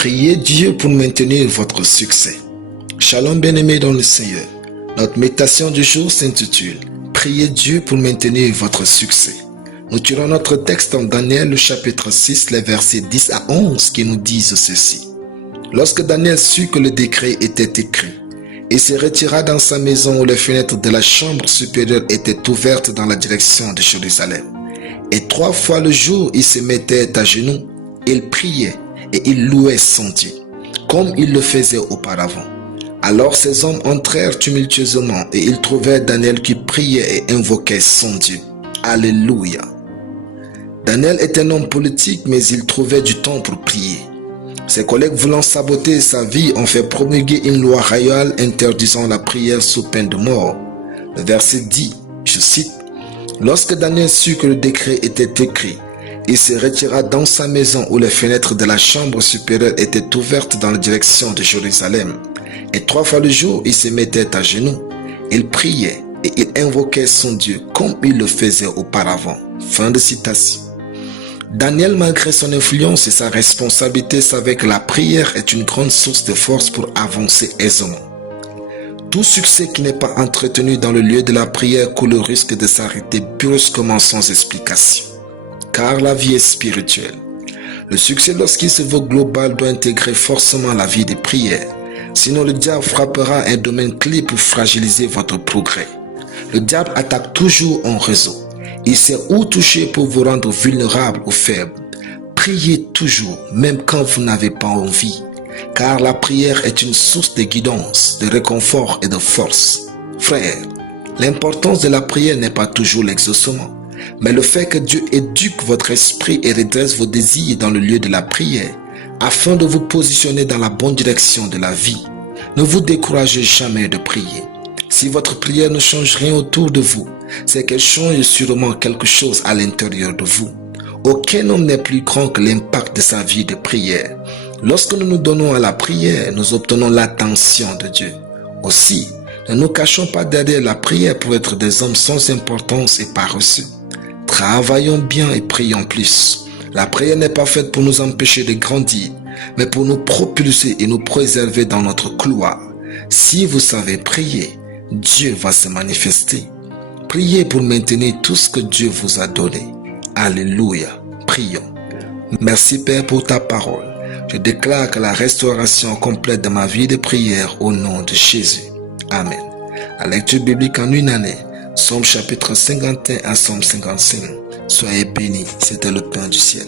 Priez Dieu pour maintenir votre succès. Shalom bien-aimés dans le Seigneur. Notre méditation du jour s'intitule « Priez Dieu pour maintenir votre succès ». Nous tirons notre texte en Daniel, le chapitre 6, les versets 10 à 11 qui nous disent ceci. Lorsque Daniel sut que le décret était écrit, il se retira dans sa maison où les fenêtres de la chambre supérieure étaient ouvertes dans la direction de Jérusalem. Et 3 fois le jour, il se mettait à genoux, il priait et il louait son Dieu, comme il le faisait auparavant. Alors ces hommes entrèrent tumultueusement et ils trouvèrent Daniel qui priait et invoquait son Dieu. Alléluia. Daniel est un homme politique, mais il trouvait du temps pour prier. Ses collègues voulant saboter sa vie ont fait promulguer une loi royale interdisant la prière sous peine de mort. Le verset dit, je cite, « Lorsque Daniel sut que le décret était écrit, il se retira dans sa maison où les fenêtres de la chambre supérieure étaient ouvertes dans la direction de Jérusalem. Et 3 fois le jour, il se mettait à genoux, il priait et il invoquait son Dieu comme il le faisait auparavant. » Fin de citation. Daniel, malgré son influence et sa responsabilité, savait que la prière est une grande source de force pour avancer aisément. Tout succès qui n'est pas entretenu dans le lieu de la prière court le risque de s'arrêter brusquement sans explication. Car la vie est spirituelle. Le succès, lorsqu'il se veut global, doit intégrer forcément la vie de prière. Sinon, le diable frappera un domaine clé pour fragiliser votre progrès. Le diable attaque toujours en réseau. Il sait où toucher pour vous rendre vulnérable ou faible. Priez toujours, même quand vous n'avez pas envie, car la prière est une source de guidance, de réconfort et de force. Frère, l'importance de la prière n'est pas toujours l'exaucement, mais le fait que Dieu éduque votre esprit et redresse vos désirs dans le lieu de la prière, afin de vous positionner dans la bonne direction de la vie. Ne vous découragez jamais de prier. Si votre prière ne change rien autour de vous, c'est qu'elle change sûrement quelque chose à l'intérieur de vous. Aucun homme n'est plus grand que l'impact de sa vie de prière. Lorsque nous nous donnons à la prière, nous obtenons l'attention de Dieu. Aussi, ne nous cachons pas derrière la prière pour être des hommes sans importance et paresseux. Travaillons bien et prions plus. La prière n'est pas faite pour nous empêcher de grandir, mais pour nous propulser et nous préserver dans notre couloir. Si vous savez prier, Dieu va se manifester. Priez pour maintenir tout ce que Dieu vous a donné. Alléluia. Prions. Merci Père pour ta parole. Je déclare que la restauration complète de ma vie de prière au nom de Jésus. Amen. La lecture biblique en une année. Psaume chapitre 51 à Psaume 55. Soyez bénis. C'était le pain du ciel.